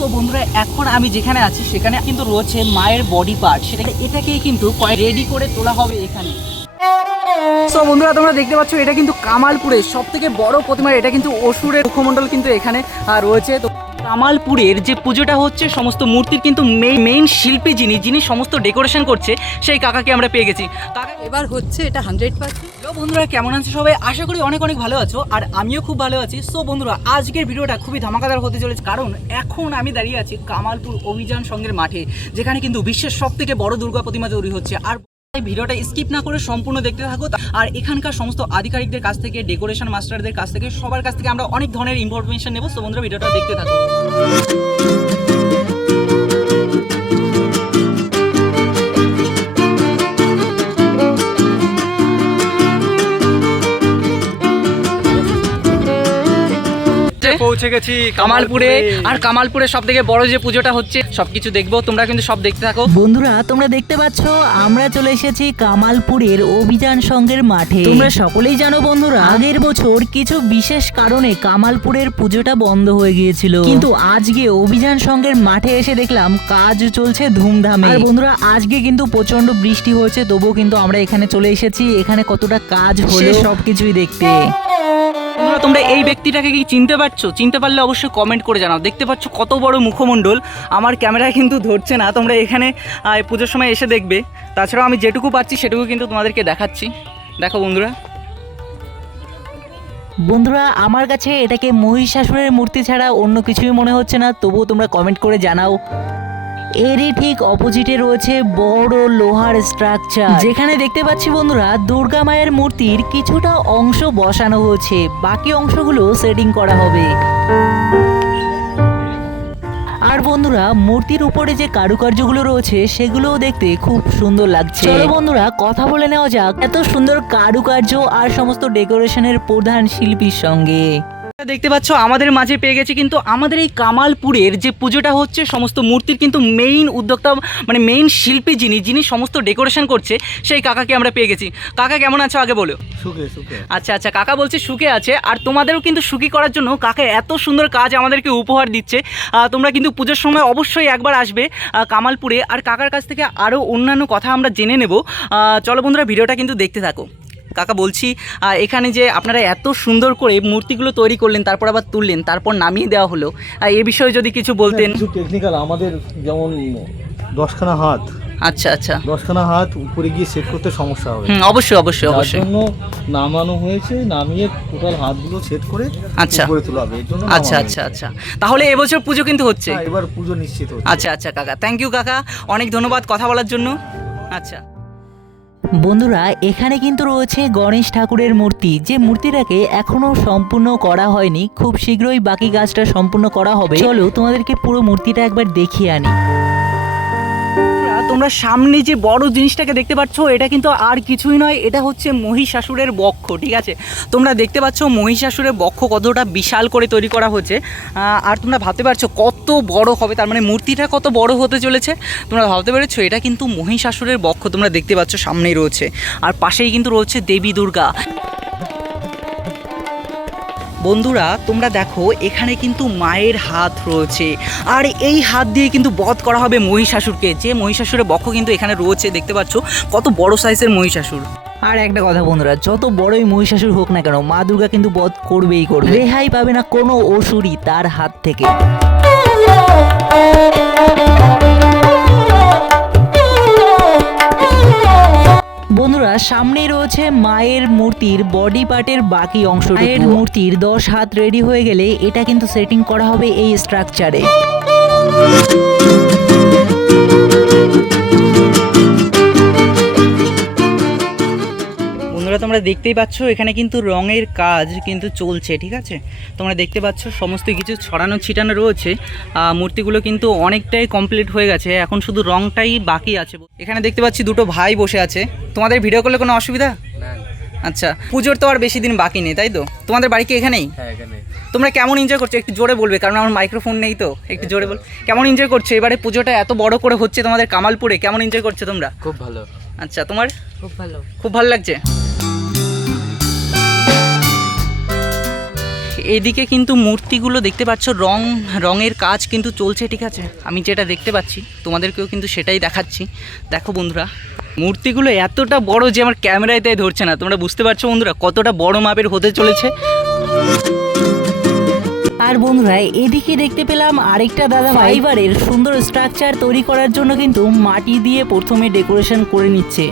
So বন্ধুরা এখন আমি যেখানে আছি সেখানে কিন্তু রয়েছে মায়ের বডি পার্ট, এটাকেই কিন্তু রেডি করে তোলা হবে এখানে। সো বন্ধুরা তোমরা দেখতে পাচ্ছ এটা কিন্তু কামালপুরের সব থেকে বড় প্রতিমা, এটা কিন্তু অসুরের মুখমণ্ডল কিন্তু এখানে রয়েছে। তো কামালপুরের যে পুজোটা হচ্ছে সমস্ত মূর্তির কিন্তু মেইন শিল্পী যিনি সমস্ত ডেকোরেশন করছে সেই কাকাকে আমরা পেয়ে গেছি। কাকা এবার হচ্ছে এটা 100%। হ্যালো বন্ধুরা, কেমন আছো সবাই? আশা করি অনেক ভালো আছো, আর আমিও খুব ভালো আছি। সো বন্ধুরা আজকের ভিডিওটা খুবই ধামাকাদার হতে চলেছে, কারণ এখন আমি দাঁড়িয়ে আছি কামালপুর অভিযান সংঘের মাঠে, যেখানে কিন্তু বিশ্বের সব থেকে বড় দুর্গা প্রতিমা তৈরি হচ্ছে। আর ভিডিওটা স্কিপ না করে সম্পূর্ণ দেখতে থাকো। আর এখানকার সমস্ত আধিকারিকদের কাছ থেকে, ডেকোরেশন মাস্টারদের কাছ থেকে, সবার কাছ থেকে আমরা অনেক ধরনের ইনফরমেশন নেবো। সো বন্ধুরা ভিডিওটা দেখতে থাকো। পৌঁছে গেছি কামালপুরে, আর কামালপুরে সব থেকে বড় যে পুজোটা হচ্ছে সবকিছু দেখবো, তোমরা কিন্তু সব দেখতে থাকো। বন্ধুরা তোমরা দেখতে পাচ্ছ আমরা চলে এসেছি কামালপুরের অভিযান সংঘের মাঠে। তোমরা সকলেই জানো বন্ধুরা, আগের বছর কিছু বিশেষ কারণে কামালপুরের পুজোটা বন্ধ হয়ে গিয়েছিল, কিন্তু আজকে অভিযান সংঘের মাঠে এসে দেখলাম কাজ চলছে ধুমধামে। আর বন্ধুরা আজকে কিন্তু প্রচন্ড বৃষ্টি হয়েছে, তবুও কিন্তু আমরা এখানে চলে এসেছি এখানে কতটা কাজ হলো সবকিছুই দেখতে। তোমরা এই ব্যক্তিটাকে কি চিনতে পারছো? চিনতে পারলে অবশ্যই কমেন্ট করে জানাও। দেখতে পাচ্ছ কত বড় মুখমণ্ডল, আমার ক্যামেরায় কিন্তু ধরছে না, তোমরা এখানে পুজোর সময় এসে দেখবে। তাছাড়াও আমি যেটুকু পারছি সেটুকু কিন্তু তোমাদেরকে দেখাচ্ছি। দেখো বন্ধুরা আমার কাছে এটাকে মহিষাসুরের মূর্তি ছাড়া অন্য কিছুই মনে হচ্ছে না, তবুও তোমরা কমেন্ট করে জানাও। এরই ঠিক অপোজিটে রয়েছে বড় লোহার স্ট্রাকচার, যেখানে দেখতে পাচ্ছি বন্ধুরা দুর্গা মায়ের মূর্তির কিছুটা অংশ বসানো হয়েছে, বাকি অংশগুলো সেটিং করা হবে। আর বন্ধুরা মূর্তির উপরে যে কারুকার্যগুলো রয়েছে সেগুলোও দেখতে খুব সুন্দর লাগছে। চলো বন্ধুরা কথা বলে নেওয়া যাক এত সুন্দর কারুকার্য আর সমস্ত ডেকোরেশনের প্রধান শিল্পীর সঙ্গে। দেখতে পাচ্ছ আমাদের মাঝে পেয়ে গেছি কিন্তু আমাদের এই কামালপুরের যে পুজোটা হচ্ছে সমস্ত মূর্তির কিন্তু মেইন উদ্যোক্তা, মানে মেইন শিল্পী যিনি সমস্ত ডেকোরেশন করছে সেই কাকাকে আমরা পেয়ে গেছি। কাকা কেমন আছো আগে বলো? সুখে। আচ্ছা কাকা বলছে সুখে আছে, আর তোমাদেরও কিন্তু সুখী করার জন্য কাকা এত সুন্দর কাজ আমাদেরকে উপহার দিচ্ছে। তোমরা কিন্তু পুজোর সময় অবশ্যই একবার আসবে কামালপুরে, আর কাকার কাছ থেকে আরও অন্যান্য কথা আমরা জেনে নেব। চলো বন্ধুরা ভিডিওটা কিন্তু দেখতে থাকো। কাকা বলছি এখানে যে আপনারা এত সুন্দর করে মূর্তিগুলো তৈরি করলেন, তারপর আবার তুললেন, তারপর নামিয়ে দেওয়া হলো, এ বিষয়ে যদি কিছু বলতেন। কিছু টেকনিক্যাল, আমাদের যেমন 10খানা হাত, আচ্ছা 10খানা হাত উপরে গিয়ে সেট করতে সমস্যা হবে। অবশ্যই তার জন্য নামানো হয়েছে, নামিয়ে টোটাল হাতগুলো সেট করে উপরে তোলা হবে। এর জন্য আচ্ছা তাহলে এবছর পুজো কিন্তু হচ্ছে? এবার পুজো নিশ্চিত হচ্ছে। আচ্ছা কাকা, থ্যাংক ইউ কাকা, অনেক ধন্যবাদ কথা বলার জন্য। আচ্ছা বন্ধুরা এখানে কিন্তু রয়েছে গণেশ ঠাকুরের মূর্তি, যে মূর্তিটাকে এখনো সম্পূর্ণ করা হয়নি, খুব শীঘ্রই বাকি কাজটা সম্পূর্ণ করা হবে। চলো তোমাদেরকে পুরো মূর্তিটা একবার দেখিয়ে আনি। তোমরা সামনে যে বড় জিনিসটাকে দেখতে পাচ্ছ এটা কিন্তু আর কিছুই নয়, এটা হচ্ছে মহিষাসুরের বক্ষ। ঠিক আছে, তোমরা দেখতে পাচ্ছ মহিষাসুরের বক্ষ কতটা বিশাল করে তৈরি করা হয়েছে, আর তোমরা ভাবতে পারছো কত বড় হবে, তার মানে মূর্তিটা কত বড় হতে চলেছে। তোমরা ভাবতে পেরেছো এটা কিন্তু মহিষাসুরের বক্ষ, তোমরা দেখতে পাচ্ছ সামনেই রয়েছে, আর পাশেই কিন্তু রয়েছে দেবী দুর্গা। বন্ধুরা তোমরা দেখো এখানে কিন্তু মায়ের হাত রয়েছে, আর এই হাত দিয়ে কিন্তু বধ করা হবে মহিষাসুরকে। যে মহিষাসুরের বক্ষ কিন্তু এখানে রয়েছে, দেখতে পাচ্ছ কত বড় সাইজের মহিষাসুর। আর একটা কথা বন্ধুরা, যত বড়ই মহিষাসুর হোক না কেন, মা দুর্গা কিন্তু বধ করবেই করবে, রেহাই পাবে না কোনো অসুরই তার হাত থেকে। বন্ধুরা সামনেই রয়েছে মায়ের মূর্তির বডি পার্টের বাকি অংশ। মায়ের মূর্তির 10 হাত রেডি হয়ে গেলে এটা কিন্তু সেটিং করা হবে এই স্ট্রাকচারে। বন্ধুরা তোমরা দেখতেই পাচ্ছ এখানে কিন্তু রঙের কাজ কিন্তু চলছে। ঠিক আছে, তোমরা দেখতে পাচ্ছ সমস্ত কিছু ছড়ানো ছিটানো রয়েছে, মূর্তিগুলো কিন্তু অনেকটাই কমপ্লিট হয়ে গেছে, এখন শুধু রংটাই বাকি আছে। এখানে দেখতে পাচ্ছি দুটো ভাই বসে আছে। তোমাদের ভিডিও করলে কোনো অসুবিধা? আচ্ছা, পুজোর তো আর বেশি দিন বাকি নেই, তাই তো? তোমাদের বাড়ি কি এখানেই? হ্যাঁ এখানে। তোমরা কেমন এনজয় করছো একটু জোরে বলবে, কারণ আমার মাইক্রোফোন নেই তো, একটু জোরে বল। কেমন এনজয় করছো এবারে পুজোটা এত বড় করে হচ্ছে তোমাদের কামালপুরে, কেমন এনজয় করছো তোমরা? খুব ভালো। আচ্ছা তোমার? খুব ভালো লাগছে। এদিকে কিন্তু মূর্তিগুলো দেখতে পাচ্ছ রঙের কাজ কিন্তু চলছে, ঠিক আছে। আমি যেটা দেখতে পাচ্ছি তোমাদেরকেও কিন্তু সেটাই দেখাচ্ছি। দেখো বন্ধুরা, মূর্তিগুলো এতটা বড় যে আমার ক্যামেরায় তাই ধরছে না। তোমরা বুঝতে পারছো বন্ধুরা কতটা বড় মাপের হতে চলেছে। আর বন্ধুরা এদিকে দেখতে পেলাম আরেকটা দাদা ফাইবারের সুন্দর স্ট্রাকচার তৈরি করার জন্য কিন্তু মাটি দিয়ে প্রথমে ডেকোরেশন করে নিচ্ছে,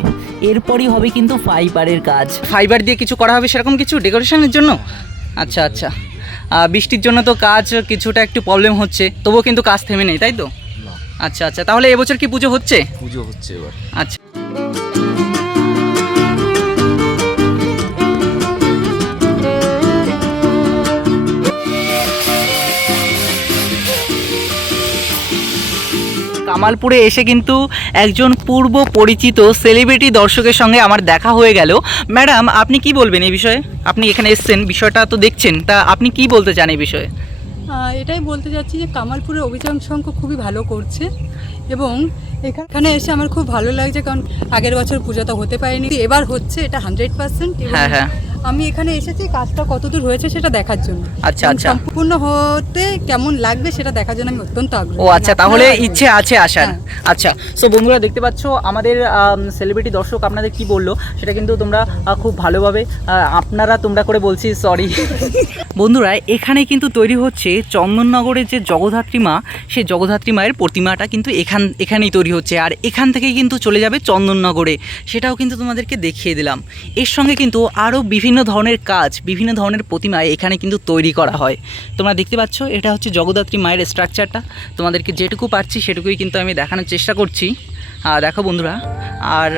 এরপরই হবে কিন্তু ফাইবারের কাজ। ফাইবার দিয়ে কিছু করা হবে সেরকম কিছু ডেকোরেশনের জন্য? আচ্ছা আচ্ছা। বৃষ্টির জন্য তো কাজ কিছুটা একটু প্রবলেম হচ্ছে, তবুও কিন্তু কাজ থেমে নেই, তাই তো? আচ্ছা আচ্ছা। তাহলে এবছর কি পুজো হচ্ছে? পুজো হচ্ছে এবার। আচ্ছা। কামালপুরে এসে কিন্তু একজন পূর্ব পরিচিত সেলিব্রিটি দর্শকের সঙ্গে আমার দেখা হয়ে গেল। ম্যাডাম, আপনি কি বলবেন এই বিষয়ে? আপনি এখানে এসেছেন, বিষয়টা তো দেখছেন, তা আপনি কি বলতে চান এই বিষয়ে? এটাই বলতে চাচ্ছি যে কামালপুরের অভিযান সংঘ খুবই ভালো করছে এবং এখানে এসে আমার খুব ভালো লাগছে, কারণ আগের বছর পূজাটা হতে পারেনি, এবার হচ্ছে, এটা 100%। হ্যাঁ হ্যাঁ। আমি এখানে এসেছি কাজটা কতদূর হয়েছে সেটা দেখার জন্য। আচ্ছা আচ্ছা। সম্পূর্ণ হতে কেমন লাগবে সেটা দেখার জন্য আমি অত্যন্ত আগ্রহী। ও আচ্ছা, তাহলে ইচ্ছে আছে আসার। আচ্ছা। সো বন্ধুরা দেখতে পাচ্ছ আমাদের সেলিব্রিটি দর্শক আপনাদের কি বললো সেটা কিন্তু তোমরা খুব ভালোভাবে তোমরা করে বলছি, সরি। বন্ধুরা এখানে কিন্তু তৈরি হচ্ছে চন্দননগরের যে জগদ্ধাত্রী মা, সেই জগদ্ধাত্রী মায়ের প্রতিমাটা কিন্তু এখানেই তৈরি হচ্ছে, আর এখান থেকেই কিন্তু চলে যাবে চন্দননগরে, সেটাও কিন্তু তোমাদেরকে দেখিয়ে দিলাম। এর সঙ্গে কিন্তু আরও বিভিন্ন ধরনের কাজ, বিভিন্ন ধরনের প্রতিমা এখানে কিন্তু তৈরি করা হয়। তোমরা দেখতে পাচ্ছ এটা হচ্ছে জগদ্ধাত্রী মায়ের স্ট্রাকচারটা। তোমাদেরকে যেটুকু পারছি সেটুকুই কিন্তু আমি দেখানোর চেষ্টা করছি। দেখো বন্ধুরা, আর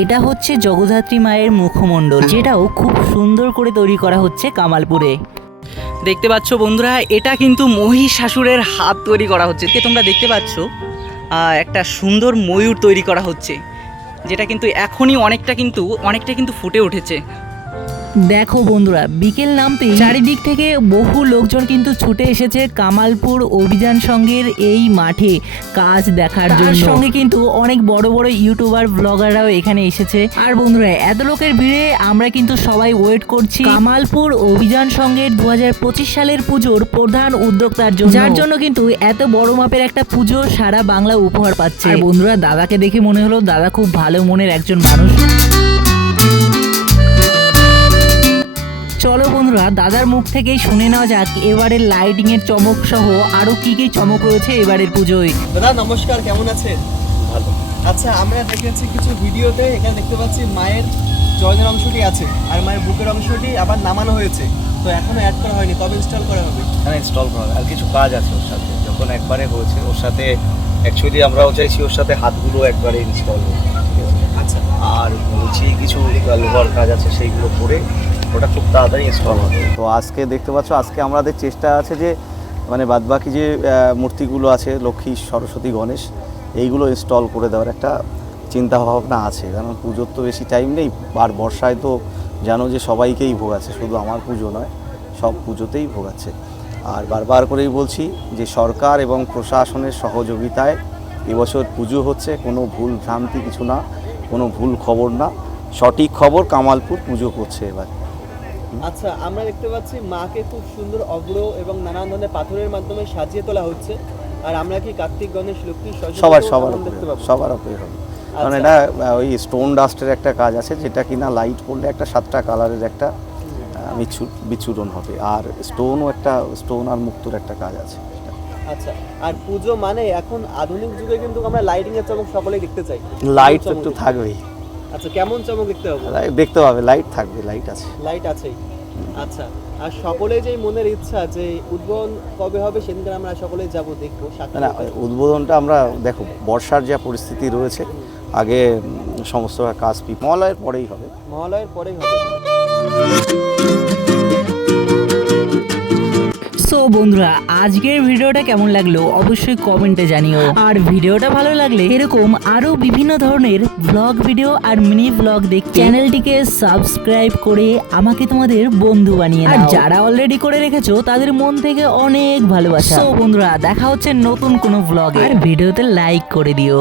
এটা হচ্ছে জগদ্ধাত্রী মায়ের মুখমণ্ডল, যেটাও খুব সুন্দর করে তৈরি করা হচ্ছে কামালপুরে। দেখতে পাচ্ছ বন্ধুরা, এটা কিন্তু মহিষাসুরের হাত তৈরি করা হচ্ছে। তোমরা দেখতে পাচ্ছ একটা সুন্দর ময়ূর তৈরি করা হচ্ছে, যেটা কিন্তু এখনই অনেকটা কিন্তু ফুটে উঠেছে। দেখো বন্ধুরা, বিকেল নামতেই চারিদিক থেকে বহু লোকজন কিন্তু ছুটে এসেছে কামালপুর অভিযান সংঘের এই মাঠে কাজ দেখার জন্য। সঙ্গে কিন্তু অনেক বড় বড় ইউটিউবার ব্লগাররাও এখানে এসেছে। আর বন্ধুরা এত লোকের ভিড়ে আমরা কিন্তু সবাই ওয়েট করছি কামালপুর অভিযান সংঘের 2025 সালের পুজোর প্রধান উদ্যোক্তার জন্য, যার জন্য কিন্তু এত বড় মাপের একটা পুজো সারা বাংলা উপহার পাচ্ছে। আর বন্ধুরা দাদাকে দেখে মনে হলো দাদা খুব ভালো মনের একজন মানুষ। চলো বন্ধুরা দাদার মুখ থেকেই শুনে নেওয়া যাক এবারের লাইটিং এর চমক সহ আরো কি কি চমক রয়েছে এবারের পুজোয়। দাদা নমস্কার, কেমন আছেন? ভালো। আচ্ছা, আমরা দেখেছি কিছু ভিডিওতে, এখানে দেখতে পাচ্ছি মায়ের জয়ের অংশটি আছে আর মায়ের বুকের অংশটি আবার নামানো হয়েছে, তো এখনো অ্যাড করা হয়নি, কবে ইনস্টল করা হবে? হ্যাঁ, ইনস্টল করা হবে, আর কিছু কাজ আছে ওর সাথে। যখন একবারে হয়েছে ওর সাথে অ্যাকচুয়ালি আমরাও চাইছি ওর সাথে হাতগুলো একবারে ইনস্টল হবে। আচ্ছা। আর বলছি কিছু লোহার কাজ আছে, সেইগুলো করে ওটা খুব তাড়াতাড়ি ইনস্টল হবে। তো আজকে দেখতে পাচ্ছ, আজকে আমাদের চেষ্টা আছে যে মানে বাদবাকি যে মূর্তিগুলো আছে লক্ষ্মী, সরস্বতী, গণেশ, এইগুলো ইনস্টল করে দেওয়ার একটা চিন্তা ভাবনা আছে। কারণ পুজোর তো বেশি টাইম নেই, আর বর্ষায় তো জানো যে সবাইকেই ভোগাচ্ছে, শুধু আমার পুজো নয়, সব পুজোতেই ভোগাচ্ছে। আর বারবার করেই বলছি যে সরকার এবং প্রশাসনের সহযোগিতায় এবছর পুজো হচ্ছে, কোনো ভুল ভ্রান্তি কিছু না, কোনো ভুল খবর না, সঠিক খবর, কামালপুর পুজো করছে এবার। আচ্ছা, আমরা দেখতে পাচ্ছি মাকে খুব সুন্দর অগ্র এবং নানান ধরনের পাথরের মাধ্যমে সাজিয়ে তোলা হচ্ছে, আর আমরা কি কার্তিক, গণেশ, লক্ষ্মী সবার উপরে হবে। কারণ এটা ওই স্টোন ডাস্টের একটা কাজ আছে, যেটা কিনা লাইট পড়লে একটা 7টা কালারের একটা বিচ্ছুরণ হবে, আর স্টোন আর মুক্তোর একটা কাজ আছে। আচ্ছা, আর পুজো মানে এখন আধুনিক যুগে কিন্তু আমরা লাইটিং এর চমক সকলেই দেখতে চাই। লাইট তো একটু থাকবেই। আচ্ছা, কেমন চমক দেখতে হবে? দেখতে হবে, লাইট থাকবে, লাইট আছে, লাইট আছেই। আচ্ছা, আর সকলে যে মনের ইচ্ছা যে উদ্বোধন কবে হবে সেদিন আমরা সকলে যাব দেখবো। না, উদ্বোধনটা আমরা দেখো বর্ষার যা পরিস্থিতি রয়েছে, আগে সমস্ত কাজ মহালয়ের পরেই হবে। মহালয়ের পরেই হবে। সো বন্ধুরা আজকের ভিডিওটা কেমন লাগলো অবশ্যই কমেন্টে জানিও, আর ভিডিওটা ভালো লাগলে এরকম আরো বিভিন্ন ধরনের ব্লগ ভিডিও আর মিনি ব্লগ দেখতে চ্যানেলটিকে সাবস্ক্রাইব করে আমাকে তোমাদের বন্ধু বানিয়ে নাও। আর যারা অলরেডি করে রেখেছো তাদের মন থেকে অনেক ভালোবাসা। সো বন্ধুরা দেখা হচ্ছে নতুন কোনো ব্লগে, আর ভিডিওতে লাইক করে দিও।